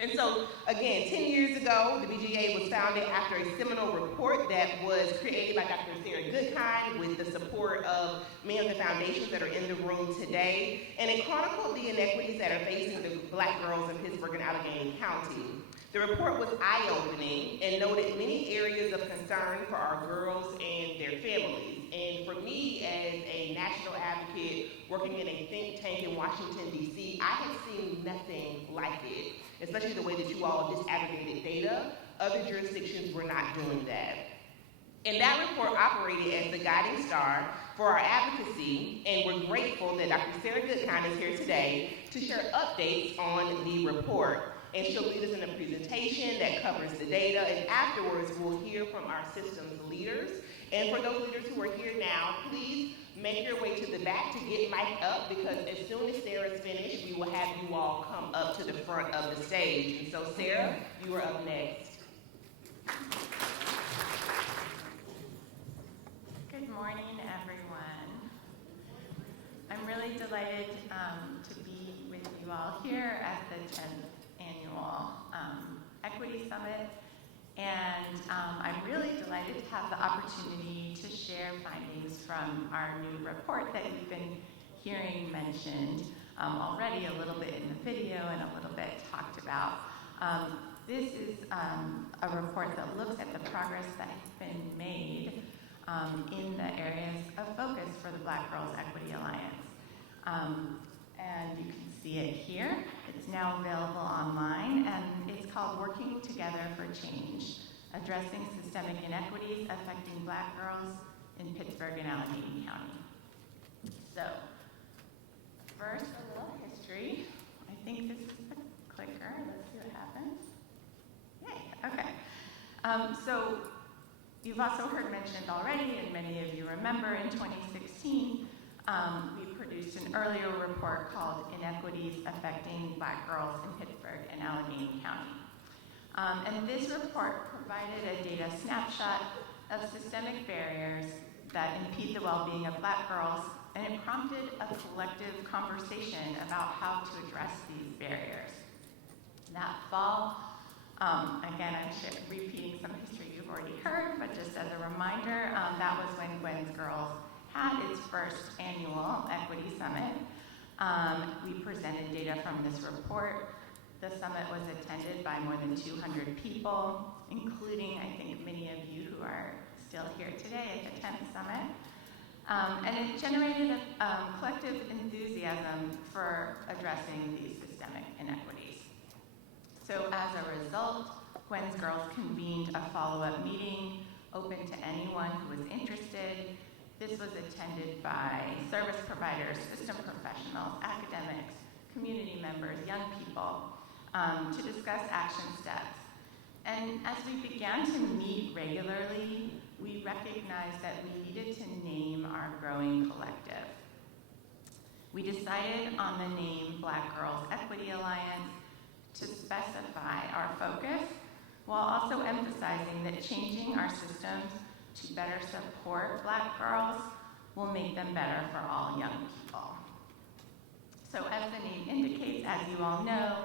And so, again, 10 years ago, the BGA was founded after a seminal report that was created by Dr. Sarah Goodkind with the support of many of the foundations that are in the room today. And it chronicled the inequities that are facing the black girls in Pittsburgh and Allegheny County. The report was eye-opening and noted many areas of concern for our girls and their families. And for me, as a national advocate working in a think tank in Washington, D.C., I have seen nothing like it, especially the way that you all disaggregated data. Other jurisdictions were not doing that. And that report operated as the guiding star for our advocacy, and we're grateful that Dr. Sarah Goodkind is here today to share updates on the report. And she'll lead us in a presentation that covers the data, and afterwards we'll hear from our systems leaders. And for those leaders who are here now, please make your way to the back to get mic'd up, because as soon as Sarah's finished, we will have you all come up to the front of the stage. And so Sarah, you are up next. Good morning, everyone. I'm really delighted to be with you all here at the 10th Annual Equity Summit. And I'm really delighted to have the opportunity to share findings from our new report that you've been hearing mentioned already a little bit in the video and a little bit talked about. This is a report that looks at the progress that has been made in the areas of focus for the Black Girls Equity Alliance. And you can see it here. It's now available online, and it's called Working Together for Change, Addressing Systemic Inequities Affecting Black Girls in Pittsburgh and Allegheny County. So, first, a little history. I think this is the clicker. Let's see what happens. Yay, okay. So, you've also heard mentioned already, and many of you remember, in 2016, we produced an earlier report called Inequities Affecting Black Girls in Pittsburgh and Allegheny County. And this report provided a data snapshot of systemic barriers that impede the well-being of Black girls, and it prompted a collective conversation about how to address these barriers. That fall, again, I'm repeating some history you've already heard, but just as a reminder, that was when Gwen's Girls had its first annual Equity Summit. We presented data from this report. The summit was attended by more than 200 people, including, I think, many of you who are still here today at the 10th Summit. And it generated a collective enthusiasm for addressing these systemic inequities. So as a result, Gwen's Girls convened a follow-up meeting open to anyone who was interested. This was attended by service providers, system professionals, academics, community members, young people, to discuss action steps. And as we began to meet regularly, we recognized that we needed to name our growing collective. We decided on the name Black Girls Equity Alliance to specify our focus, while also emphasizing that changing our systems to better support Black girls will make them better for all young people. So as the name indicates, as you all know,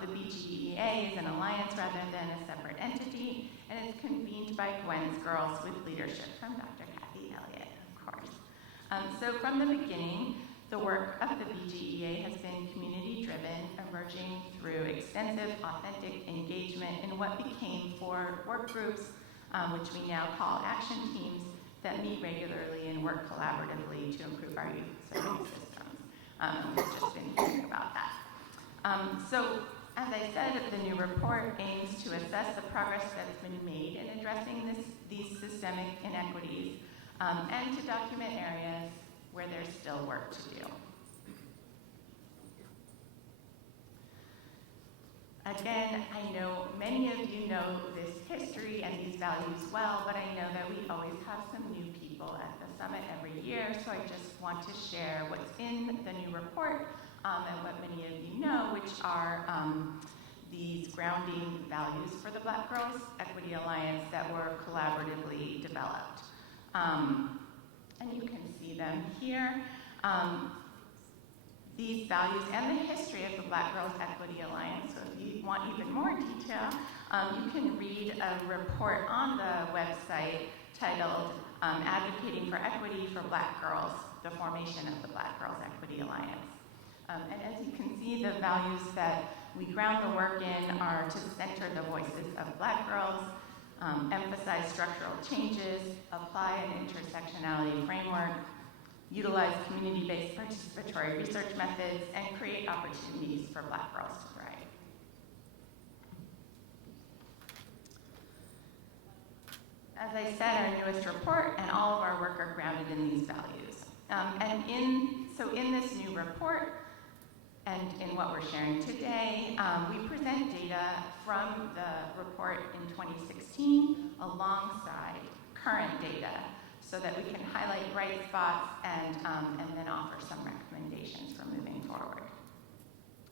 the BGEA is an alliance rather than a separate entity, and it's convened by Gwen's Girls with leadership from Dr. Kathy Elliott, of course. So from the beginning, the work of the BGEA has been community-driven, emerging through extensive, authentic engagement in what became 4 work groups, which we now call action teams, that meet regularly and work collaboratively to improve our youth serving systems. We've just been hearing about that. So, as I said, the new report aims to assess the progress that's been made in addressing these systemic inequities, and to document areas where there's still work to do. Again, I know many of you know this history and these values well, but I know that we always have some new people at the summit every year, so I just want to share what's in the new report and what many of you know, which are these grounding values for the Black Girls Equity Alliance that were collaboratively developed. And you can see them here. these values and the history of the Black Girls Equity Alliance. So if you want even more detail, you can read a report on the website titled Advocating for Equity for Black Girls, the formation of the Black Girls Equity Alliance. And as you can see, the values that we ground the work in are to center the voices of Black girls, emphasize structural changes, apply an intersectionality framework, utilize community-based participatory research methods, and create opportunities for Black girls to thrive. As I said, our newest report and all of our work are grounded in these values. So in this new report, and in what we're sharing today, we present data from the report in 2016 alongside current data so that we can highlight bright spots and then offer some recommendations for moving forward.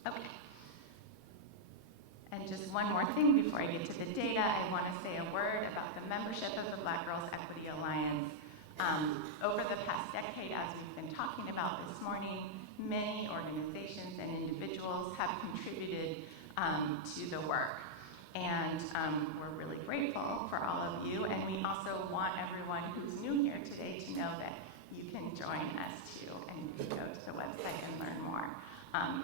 Okay. And just one more thing before I get to the data, I want to say a word about the membership of the Black Girls Equity Alliance. Over the past decade, as we've been talking about this morning, many organizations and individuals have contributed to the work. And we're really grateful for all of you. And we also want everyone who's new here today to know that you can join us too. And you can go to the website and learn more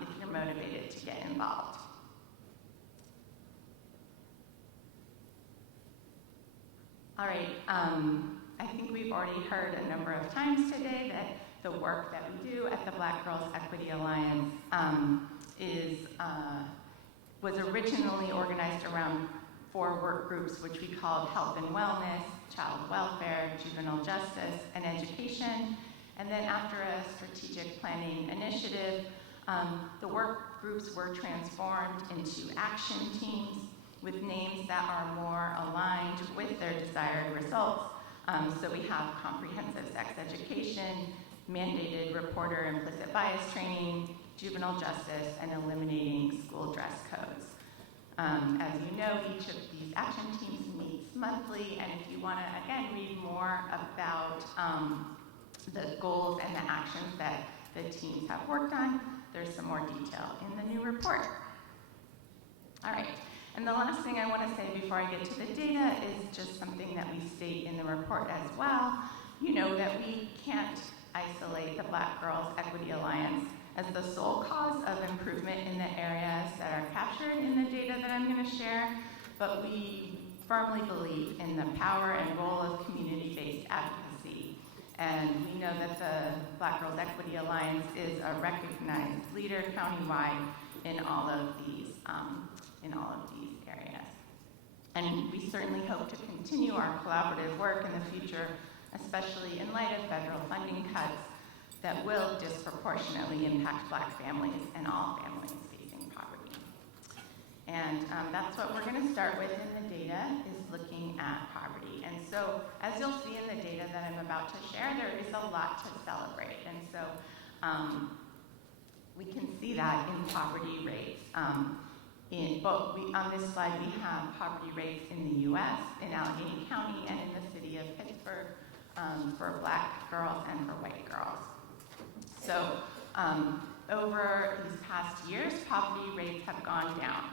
if you're motivated to get involved. All right, I think we've already heard a number of times today that the work that we do at the Black Girls Equity Alliance was originally organized around 4 work groups, which we called Health and Wellness, Child Welfare, Juvenile Justice, and Education. And then after a strategic planning initiative, the work groups were transformed into action teams with names that are more aligned with their desired results. So we have comprehensive sex education, mandated reporter implicit bias training, juvenile justice, and eliminating school dress codes. As you know, each of these action teams meets monthly, and if you want to, again, read more about the goals and the actions that the teams have worked on, there's some more detail in the new report. All right. And the last thing I want to say before I get to the data is just something that we state in the report as well. You know that we can't isolate the Black Girls Equity Alliance as the sole cause of improvement in the areas that are captured in the data that I'm going to share, but we firmly believe in the power and role of community-based advocacy. And we know that the Black Girls Equity Alliance is a recognized leader countywide in all of these areas. And we certainly hope to continue our collaborative work in the future, especially in light of federal funding cuts that will disproportionately impact Black families and all families facing poverty. And that's what we're going to start with in the data, is looking at poverty. And so, as you'll see in the data that I'm about to share, there is a lot to celebrate. And so, we can see that in poverty rates. On this slide, we have poverty rates in the U.S., in Allegheny County, and in the city of Pittsburgh for Black girls and for white girls. So over these past years, poverty rates have gone down,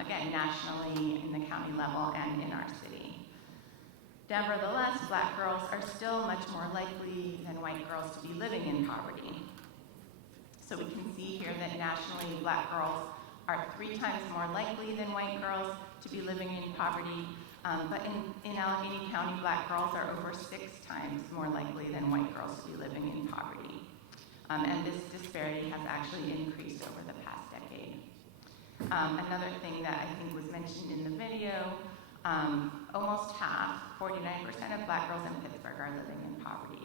again, nationally, in the county level, and in our city. Nevertheless, Black girls are still much more likely than white girls to be living in poverty. So we can see here that nationally, Black girls are 3 times more likely than white girls to be living in poverty, but in Allegheny County, Black girls are over 6 times more likely than white girls to be living in poverty. And this disparity has actually increased over the past decade. Another thing that I think was mentioned in the video, almost half, 49% of Black girls in Pittsburgh are living in poverty.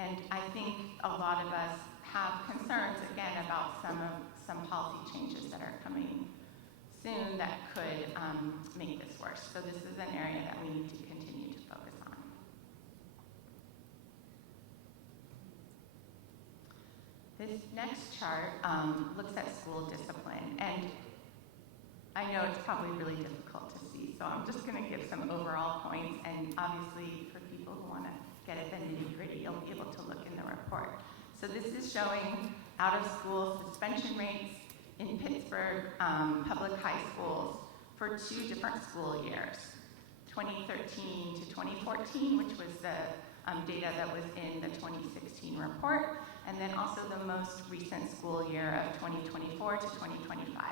And I think a lot of us have concerns, again, about some policy changes that are coming soon that could make this worse. So this is an area that we need to continue to focus on. This next chart looks at school discipline. And I know it's probably really difficult to see, so I'm just going to give some overall points. And obviously, for people who want to get at the nitty-gritty, you'll be able to look in the report. So this is showing out-of-school suspension rates in Pittsburgh public high schools for 2 different school years, 2013 to 2014, which was the data that was in the 2016 report, and then also the most recent school year of 2024 to 2025.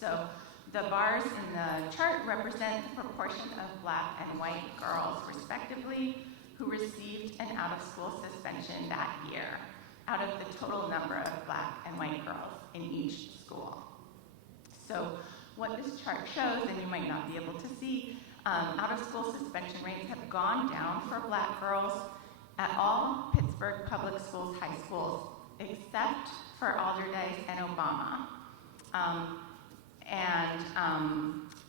So the bars in the chart represent the proportion of Black and white girls, respectively, who received an out-of-school suspension that year, out of the total number of Black and white girls in each school. So what this chart shows, and you might not be able to see, out-of-school suspension rates have gone down for Black girls at all Pittsburgh public schools, high schools, except for Alderdice and Obama.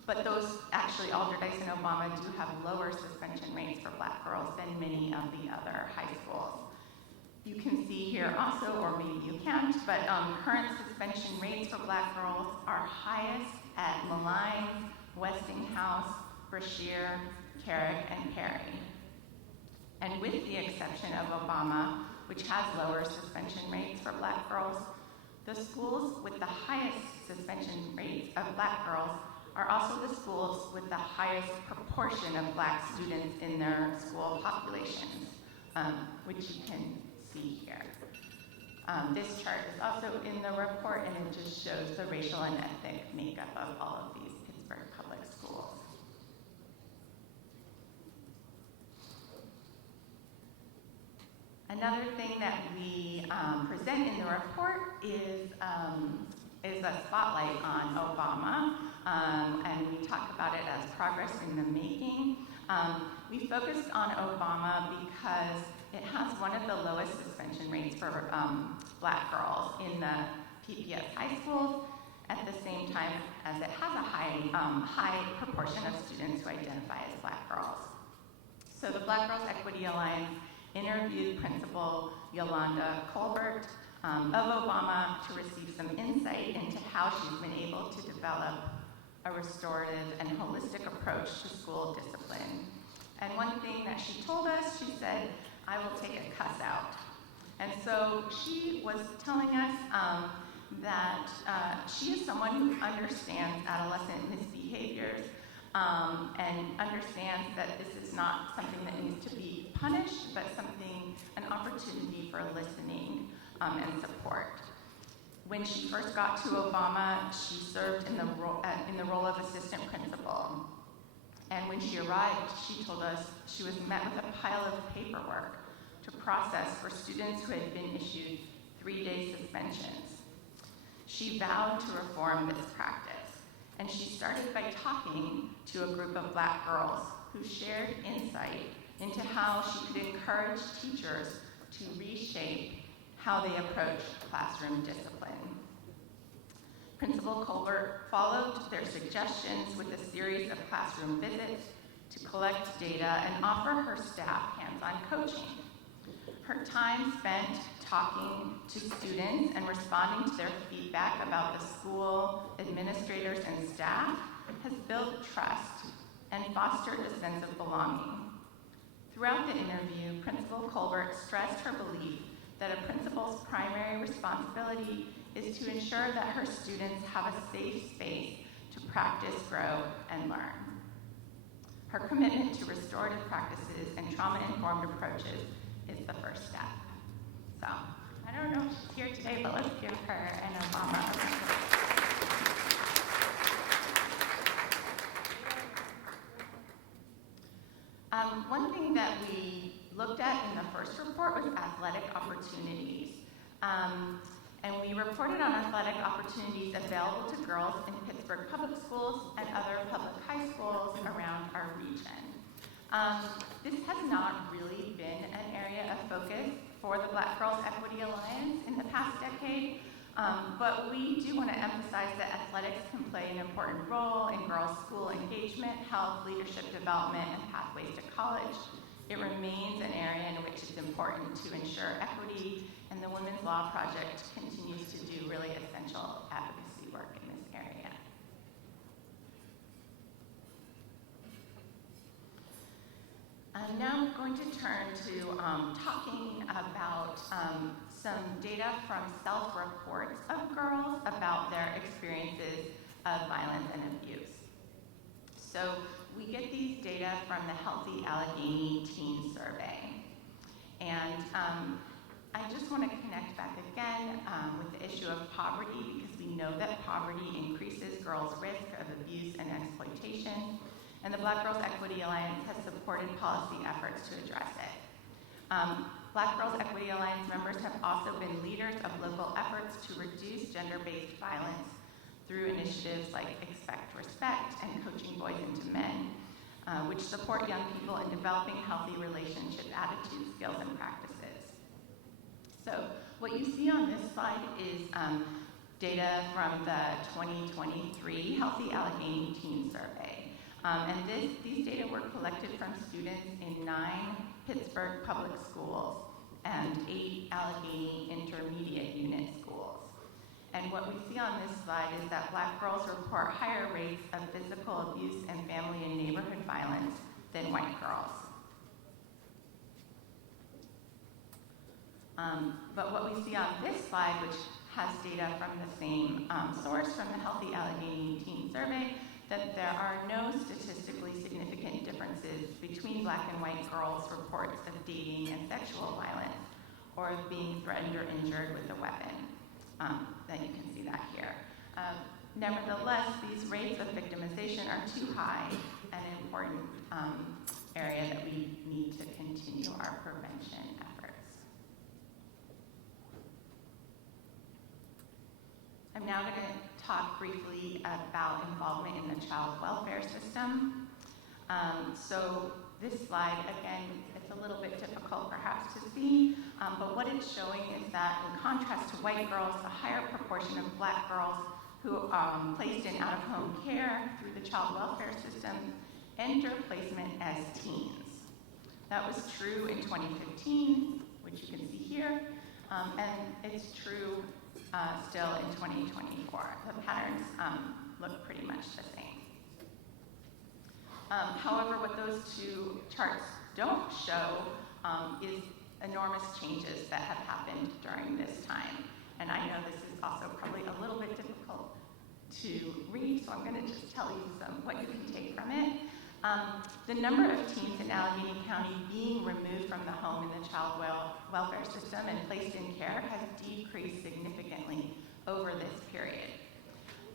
But those, actually, Alderdice and Obama do have lower suspension rates for Black girls than many of the other high schools. You can see here also, or maybe you can't, but current suspension rates for Black girls are highest at Malines, Westinghouse, Brashear, Carrick, and Perry. And with the exception of Obama, which has lower suspension rates for Black girls, the schools with the highest suspension rates of Black girls are also the schools with the highest proportion of Black students in their school populations, which you can see here. This chart is also in the report, and it just shows the racial and ethnic makeup of all of these Pittsburgh public schools. Another thing that we present in the report is a spotlight on Obama, and we talk about it as progress in the making. We focused on Obama because it has one of the lowest suspension rates for Black girls in the PPS high schools, at the same time as it has a high proportion of students who identify as Black girls. So the Black Girls Equity Alliance interviewed Principal Yolanda Colbert of Obama to receive some insight into how she's been able to develop a restorative and holistic approach to school discipline. And one thing that she told us, she said, "I will take a cuss out." And so she was telling us that she is someone who understands adolescent misbehaviors and understands that this is not something that needs to be punished, but an opportunity for listening and support. When she first got to Obama, she served in the role of assistant principal. And when she arrived, she told us she was met with a pile of paperwork to process for students who had been issued 3-day suspensions. She vowed to reform this practice, and she started by talking to a group of Black girls who shared insight into how she could encourage teachers to reshape how they approach classroom discipline. Principal Colbert followed their suggestions with a series of classroom visits to collect data and offer her staff hands-on coaching. Her time spent talking to students and responding to their feedback about the school, administrators, and staff has built trust and fostered a sense of belonging. Throughout the interview, Principal Colbert stressed her belief that a principal's primary responsibility is to ensure that her students have a safe space to practice, grow, and learn. Her commitment to restorative practices and trauma-informed approaches is the first step. So, I don't know if she's here today, but let's give her an Obama report. One thing that we looked at in the first report was athletic opportunities. And we reported on athletic opportunities available to girls in Pittsburgh public schools and other public high schools around our region. This has not really been an area of focus for the Black Girls Equity Alliance in the past decade, but we do want to emphasize that athletics can play an important role in girls' school engagement, health, leadership development, and pathways to college. It remains an area in which it's important to ensure equity, and the Women's Law Project continues to do really essential advocacy work in this area. Now I'm going to turn to talking about some data from self-reports of girls about their experiences of violence and abuse. So we get these data from the Healthy Allegheny Teen Survey. And I just want to connect back again with the issue of poverty, because we know that poverty increases girls' risk of abuse and exploitation. And the Black Girls Equity Alliance has supported policy efforts to address it. Black Girls Equity Alliance members have also been leaders of local efforts to reduce gender-based violence through initiatives like Expect Respect and Coaching Boys into Men, which support young people in developing healthy relationship attitudes, skills, and practices. So what you see on this slide is data from the 2023 Healthy Allegheny Teen Survey. And these data were collected from students in 9 Pittsburgh public schools and 8 Allegheny Intermediate Unit schools. And what we see on this slide is that Black girls report higher rates of physical abuse and family and neighborhood violence than white girls. But what we see on this slide, which has data from the same source, from the Healthy Allegheny Teen Survey, that there are no statistically significant differences between Black and white girls' reports of dating and sexual violence, or of being threatened or injured with a weapon. That you can see that here. Nevertheless, these rates of victimization are too high, an important area that we need to continue our prevention efforts. I'm now going to talk briefly about involvement in the child welfare system. So this slide, again, it's a little bit difficult perhaps to see, but what it's showing is that in contrast to white girls, a higher proportion of Black girls who placed in out-of-home care through the child welfare system enter placement as teens. That was true in 2015, which you can see here, and it's true still in 2024. The patterns look pretty much the same. However, what those two charts don't show is enormous changes that have happened during this time. And I know this is also probably a little bit difficult to read, so I'm going to just tell you what you can take from it. The number of teens in Allegheny County being removed from the home in the child welfare system and placed in care has decreased significantly over this period.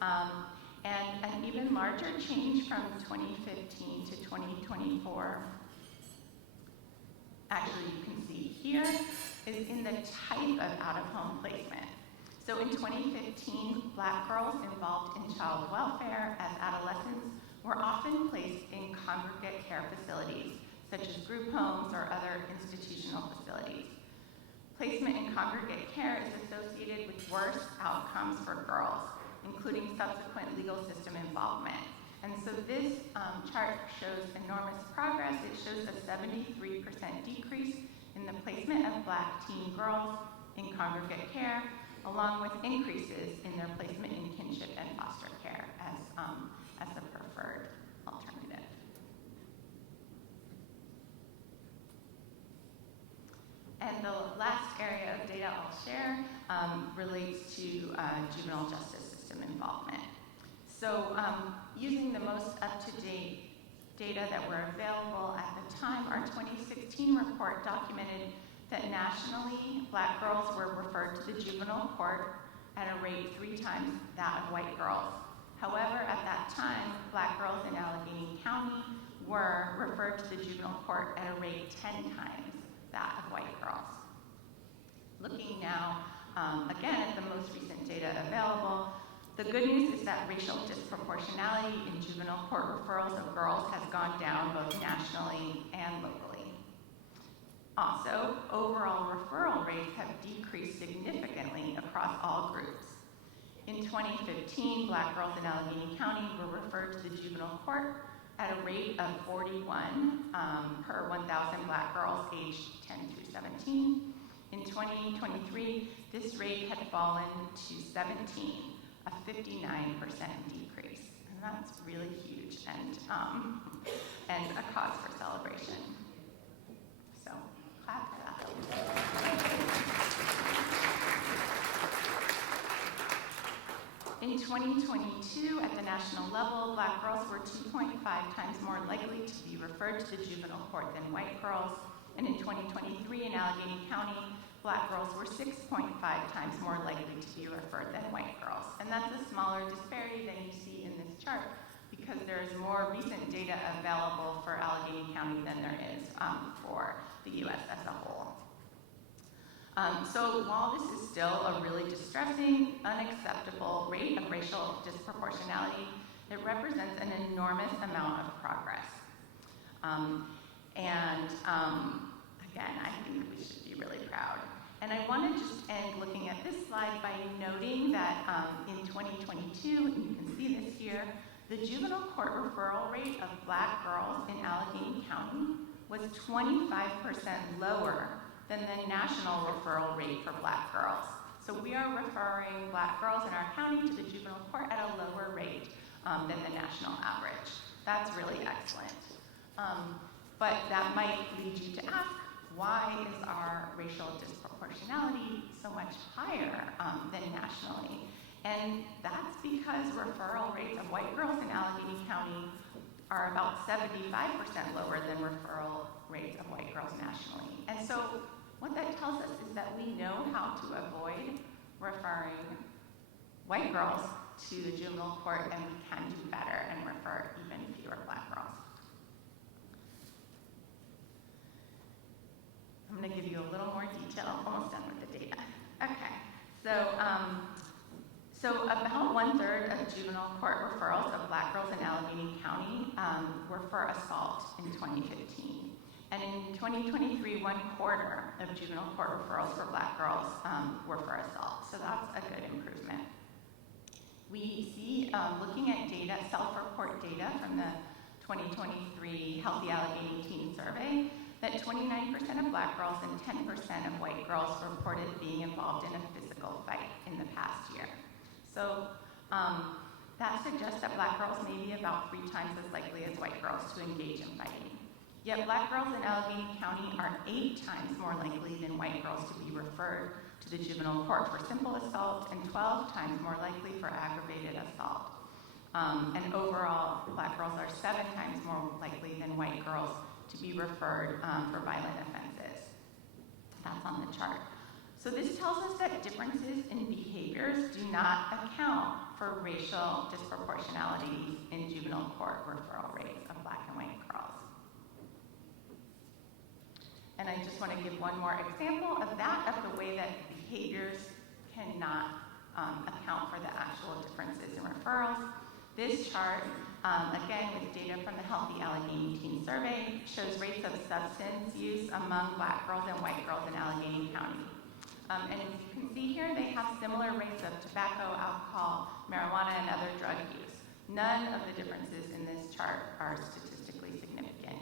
And an even larger change from 2015 to 2024, actually you can see here, is in the type of out-of-home placement. So in 2015, Black girls involved in child welfare as adolescents were often placed in congregate care facilities, such as group homes or other institutional facilities. Placement in congregate care is associated with worse outcomes for girls, including subsequent legal system involvement. And so this chart shows enormous progress. It shows a 73% decrease in the placement of Black teen girls in congregate care, along with increases in their placement in kinship and foster care as the preferred alternative. And the last area of data I'll share relates to juvenile justice system involvement. So using the most up-to-date data that were available at the time, our 2016 report documented that nationally, Black girls were referred to the juvenile court at a rate 3 times that of white girls. However, at that time, Black girls in Allegheny County were referred to the juvenile court at a rate 10 times that of white girls. Looking now, again, at the most recent data available, the good news is that racial disproportionality in juvenile court referrals of girls has gone down both nationally and locally. Also, overall referral rates have decreased significantly across all groups. In 2015, Black girls in Allegheny County were referred to the juvenile court at a rate of 41 per 1,000 Black girls aged 10 through 17. In 2023, this rate had fallen to 17, a 59% decrease. And that's really huge and a cause for celebration. So, clap for that. In 2022, at the national level, Black girls were 2.5 times more likely to be referred to the juvenile court than white girls. And in 2023, in Allegheny County, Black girls were 6.5 times more likely to be referred than white girls. And that's a smaller disparity than you see in this chart because there's more recent data available for Allegheny County than there is for the U.S. as a whole. So while this is still a really distressing, unacceptable rate of racial disproportionality, it represents an enormous amount of progress. Again, I think we should be really proud. And I want to just end looking at this slide by noting that in 2022, and you can see this here, the juvenile court referral rate of Black girls in Allegheny County was 25% lower than the national referral rate for Black girls. So we are referring Black girls in our county to the juvenile court at a lower rate than the national average. That's really excellent. But that might lead you to ask, why is our racial disproportionality so much higher than nationally? And that's because referral rates of white girls in Allegheny County are about 75% lower than referral rates of white girls nationally. And so what that tells us is that we know how to avoid referring white girls to the juvenile court, and we can do better and refer even fewer Black girls. I'm going to give you a little more detail. I'm almost done with the data. Okay, so about 1/3 of juvenile court referrals of Black girls in Allegheny County were for assault in 2015. And in 2023, 1/4 of juvenile court referrals for Black girls were for assault. So that's a good improvement. We see, looking at data, self-report data from the 2023 Healthy Allegheny Teen Survey, that 29% of Black girls and 10% of white girls reported being involved in a physical fight in the past year. So that suggests that Black girls may be about 3 times as likely as white girls to engage in fighting. Yet Black girls in Allegheny County are 8 times more likely than white girls to be referred to the juvenile court for simple assault and 12 times more likely for aggravated assault. And overall, Black girls are 7 times more likely than white girls to be referred for violent offenses. That's on the chart. So this tells us that differences in behaviors do not account for racial disproportionalities in juvenile court referral rates of Black and white girls. And I just want to give one more example of that, of the way that behaviors cannot account for the actual differences in referrals. This chart, again with data from the Healthy Allegheny Teen Survey, shows rates of substance use among Black girls and white girls in Allegheny County. And as you can see here, they have similar rates of tobacco, alcohol, marijuana, and other drug use. None of the differences in this chart are statistically significant.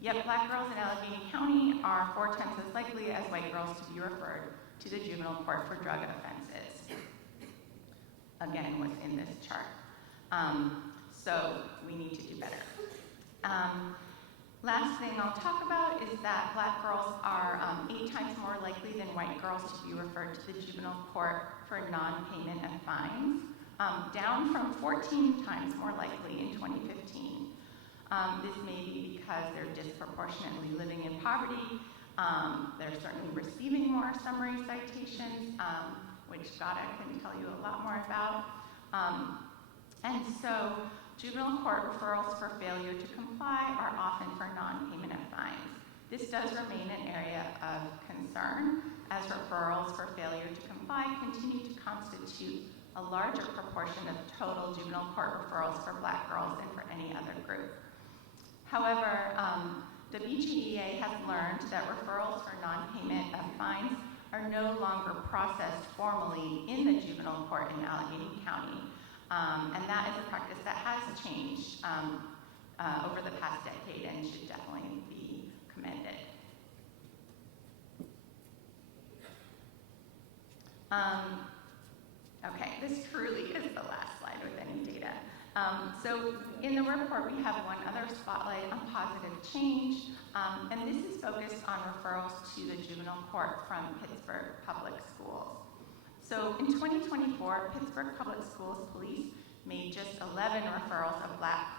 Yet Black girls in Allegheny County are 4 times as likely as white girls to be referred to the juvenile court for drug offenses. Again, what's in this chart. So we need to do better. Last thing I'll talk about is that Black girls are 8 times more likely than white girls to be referred to the juvenile court for non-payment of fines, down from 14 times more likely in 2015. This may be because they're disproportionately living in poverty. They're certainly receiving more summary citations, which Gada can tell you a lot more about. And so juvenile court referrals for failure to comply are often for non-payment of fines. This does remain an area of concern as referrals for failure to comply continue to constitute a larger proportion of total juvenile court referrals for Black girls than for any other group. However, the BGEA has learned that referrals for non-payment of fines are no longer processed formally in the juvenile court in Allegheny County. And that is a practice that has changed over the past decade and should definitely be commended. Okay, this truly is the last slide with any data. So in the report, we have one other spotlight on positive change, and this is focused on referrals to the juvenile court from Pittsburgh Public Schools. So in 2024, Pittsburgh Public Schools Police made just 11 referrals of black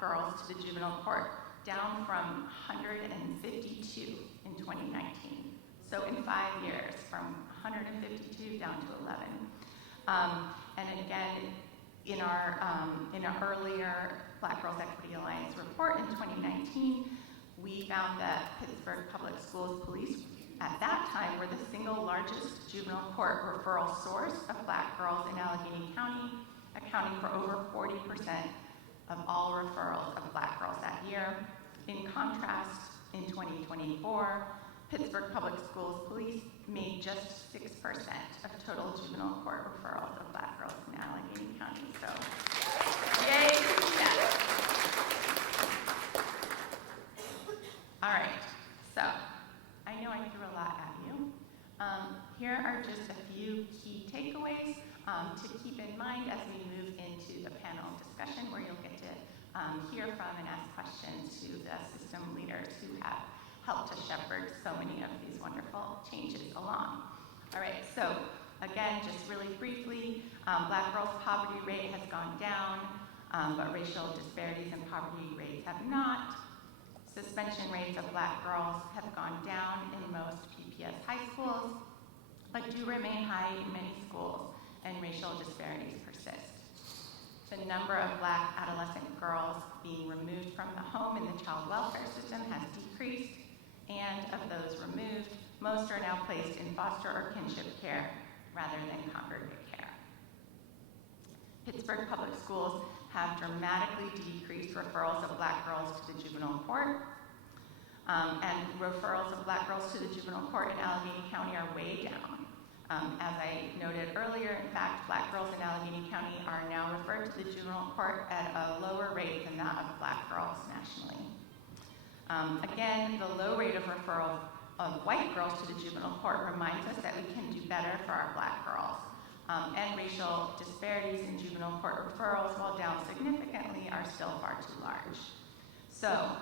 girls to the juvenile court, down from 152 in 2019. So in 5 years, from 152 down to 11. And again, in our earlier Black Girls Equity Alliance report in 2019, we found that Pittsburgh Public Schools Police at that time were the single largest juvenile court referral source of black girls in Allegheny County, accounting for over 40% of all referrals of black girls that year. In contrast, in 2024, Pittsburgh Public Schools Police made just 6% of total juvenile court referrals of black girls in Allegheny County. So, yay! Yeah. All right, so I know I threw a lot at you. Here are just a few key takeaways to keep in mind as we move into the panel discussion, where you'll get to hear from and ask questions to the system leaders who have helped to shepherd so many of these wonderful changes along. All right, so again, just really briefly, black girls' poverty rate has gone down, but racial disparities in poverty rates have not. Suspension rates of black girls have gone down in most PPS high schools, but do remain high in many schools, and racial disparities persist. The number of black adolescent girls being removed from the home in the child welfare system has decreased, and of those removed, most are now placed in foster or kinship care rather than congregate care. Pittsburgh Public Schools have dramatically decreased referrals of black girls to the juvenile court, and referrals of black girls to the juvenile court in Allegheny County are way down. As I noted earlier, in fact, black girls in Allegheny County are now referred to the juvenile court at a lower rate than that of black girls nationally. Again, the low rate of referral of white girls to the juvenile court reminds us that we can do better for our black girls. And racial disparities in juvenile court referrals, while down significantly, are still far too large. So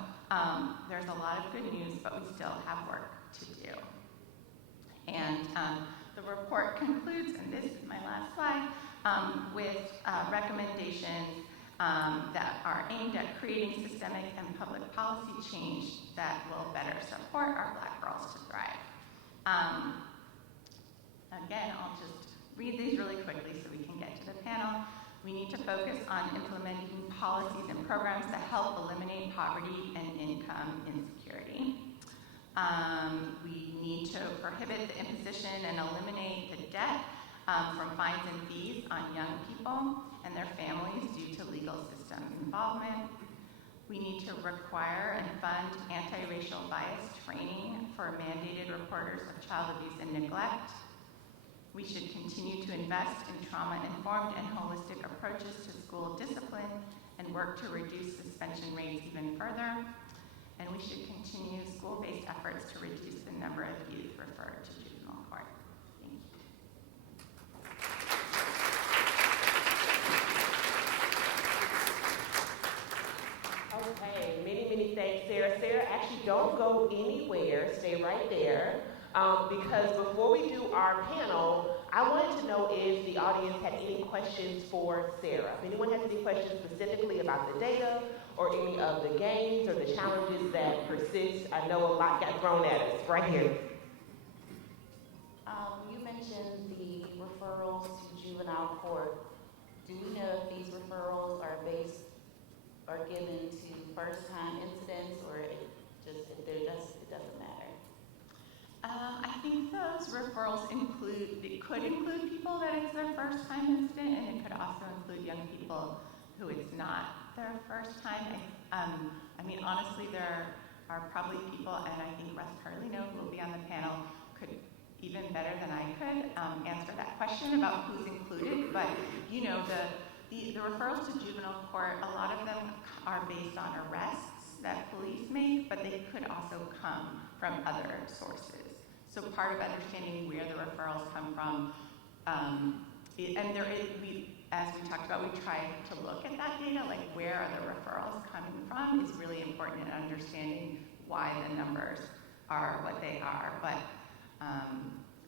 there's a lot of good news, but we still have work to do. And the report concludes, and this is my last slide, with recommendations that are aimed at creating systemic and public policy change that will better support our black girls to thrive. Again, I'll just read these really quickly so we can get to the panel. We need to focus on implementing policies and programs that help eliminate poverty and income insecurity. We need to prohibit the imposition and eliminate the debt from fines and fees on young people and their families due to legal system involvement. We need to require and fund anti-racial bias training for mandated reporters of child abuse and neglect. We should continue to invest in trauma-informed and holistic approaches to school discipline and work to reduce suspension rates even further. And we should continue school-based efforts to reduce the number of youth referred to juvenile court. Thank you. Okay, many thanks, Sarah. Sarah, actually don't go anywhere. Stay right there. Because before we do our panel, I wanted to know if the audience had any questions for Sarah. If anyone has any questions specifically about the data or any of the gains or the challenges that persist. I know a lot got thrown at us. Right here. You mentioned the referrals to juvenile court. Do we know if these referrals are given to first-time incidents, or it doesn't matter? I think those referrals could include people that it's their first time incident, and it could also include young people who it's not their first time. I mean, honestly, there are probably people, and I think Russ Carlino, who will be on the panel, could even better than I could answer that question about who's included. But you know, the referrals to juvenile court, a lot of them are based on arrests that police make, but they could also come from other sources. So part of understanding where the referrals come from and as we talked about, we try to look at that data, like where are the referrals coming from is really important in understanding why the numbers are what they are. But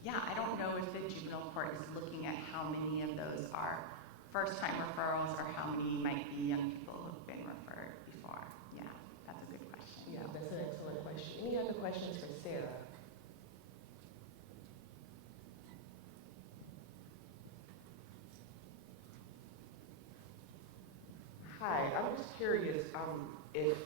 yeah, I don't know if the juvenile court is looking at how many of those are first-time referrals or how many might be young people who've been referred before. Yeah, that's a good question. Yeah, that's an excellent question. Any other questions for Sarah? Hi, I'm just curious if,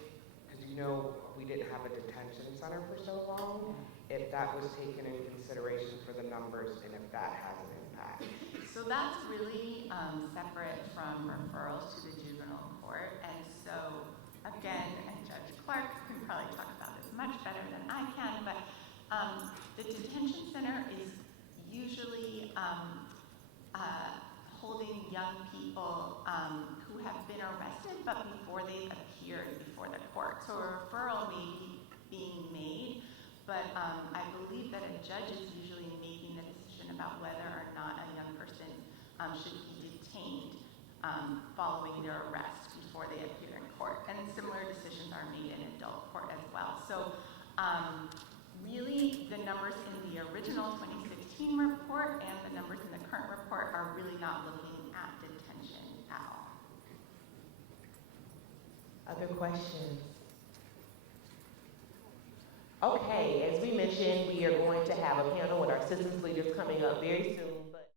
because we didn't have a detention center for so long, if that was taken into consideration for the numbers and if that has an impact. So that's really separate from referrals to the juvenile court. And so, again, and Judge Clark can probably talk about this much better than I can, but the detention center is usually holding young people who have been arrested but before they've appeared before the court. So a referral may be being made, but I believe that a judge is usually making the decision about whether or not a young person should be detained following their arrest before they appear in court. And similar decisions are made in adult court as well. So really, the numbers in the original 2016 report and the numbers in the current report are really not looking at detention at all. Other questions? Okay, as we mentioned, we are going to have a panel with our systems leaders coming up very soon.